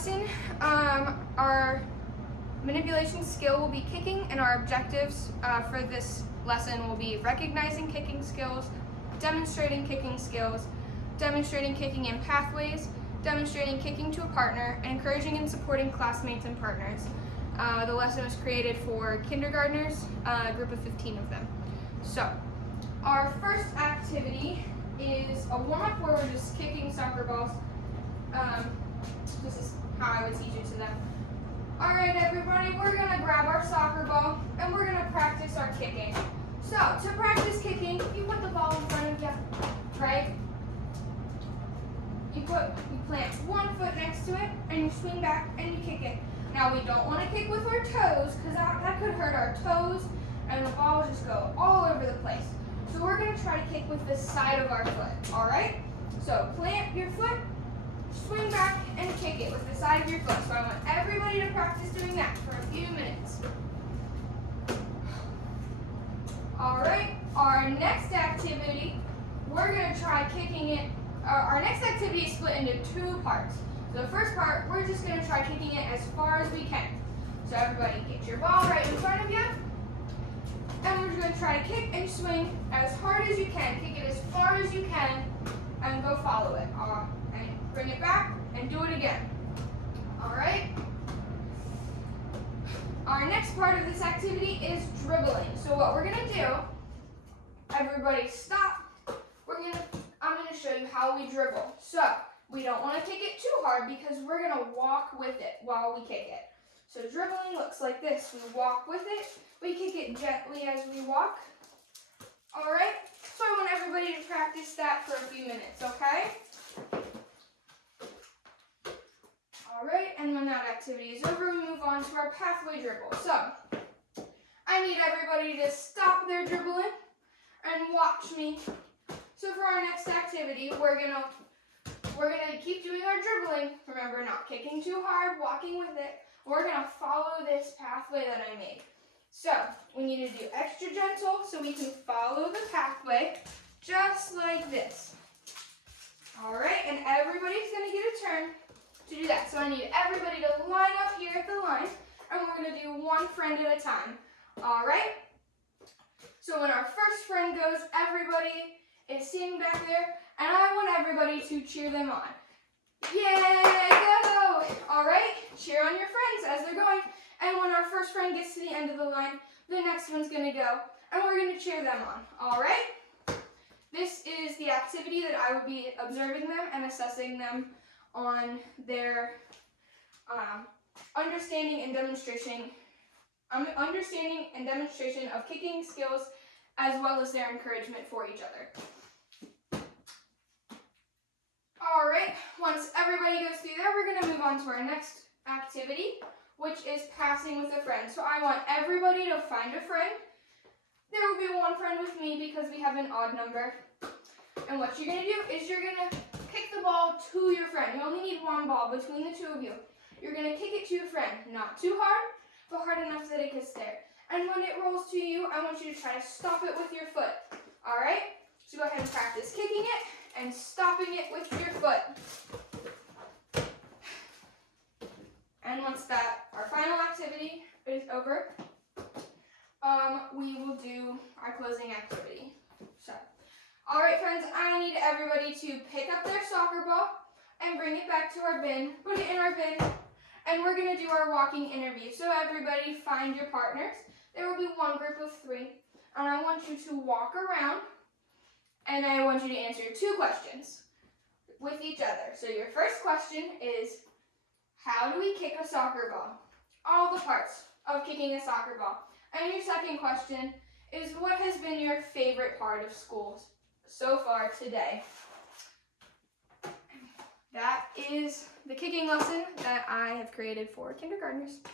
lesson, our manipulation skill will be kicking, and our objectives for this lesson will be recognizing kicking skills, demonstrating kicking skills, demonstrating kicking in pathways, demonstrating kicking to a partner, and encouraging and supporting classmates and partners. The lesson was created for kindergartners, a group of 15 of them. So, our first activity is a warm-up where we're just kicking soccer balls. This is how I would teach it to them. All right, everybody, we're gonna grab our soccer ball and we're gonna practice our kicking. So, to practice kicking, you put the ball in front of you, right? You plant one foot next to it and you swing back and you kick it. Now, we don't want to kick with our toes because that could hurt our toes and the ball will just go all over the place. So we're going to try to kick with the side of our foot, all right? So plant your foot, swing back, and kick it with the side of your foot. So I want everybody to practice doing that for a few minutes. All right, our next activity, we're going to try kicking it. Our next activity is split into two parts. So the first part, we're just going to try kicking it as far as we can. So everybody get your ball right in front of you. And we're just going to try to kick and swing as hard as you can. Kick it as far as you can and go follow it. And bring it back and do it again. All right? Our next part of this activity is dribbling. So what we're going to do, everybody stop. I'm going to show you how we dribble. So we don't want to kick it too hard because we're going to walk with it while we kick it. So dribbling looks like this. We walk with it. We kick it gently as we walk. All right? So I want everybody to practice that for a few minutes, okay? All right, and when that activity is over, we move on to our pathway dribble. So I need everybody to stop their dribbling and watch me. So for our next activity, we're gonna keep doing our dribbling. Remember, not kicking too hard, walking with it. We're gonna follow this pathway that I made. So we need to do extra gentle so we can follow the pathway just like this. All right, and everybody's gonna get a turn to do that. So I need everybody to line up here at the line, and we're gonna do one friend at a time. All right? So when our first friend goes, everybody is sitting back there, and I want everybody to cheer them on. Yay, go! All right, cheer on your friends as they're going. And when our first friend gets to the end of the line, the next one's gonna go, and we're gonna cheer them on. All right? This is the activity that I will be observing them and assessing them on their understanding and demonstration of kicking skills, as well as their encouragement for each other. All right, once everybody goes through there, we're going to move on to our next activity, which is passing with a friend. So I want everybody to find a friend. There will be one friend with me because we have an odd number. And what you're going to do is you're going to kick the ball to your friend. You only need one ball between the two of you. You're going to kick it to your friend, not too hard, but hard enough that it gets there. And when it rolls to you, I want you to try to stop it with your foot. All right? So go ahead and practice kicking it and stopping it with your foot. And once our final activity is over, we will do our closing activity. So, all right, friends, I need everybody to pick up their soccer ball and bring it back to our bin, put it in our bin, and we're going to do our walking interview. So everybody find your partners. There will be one group of 3, and I want you to walk around, and I want you to answer 2 questions with each other. So your first question is, how do we kick a soccer ball? All the parts of kicking a soccer ball. And your second question is, what has been your favorite part of school so far today? That is the kicking lesson that I have created for kindergartners.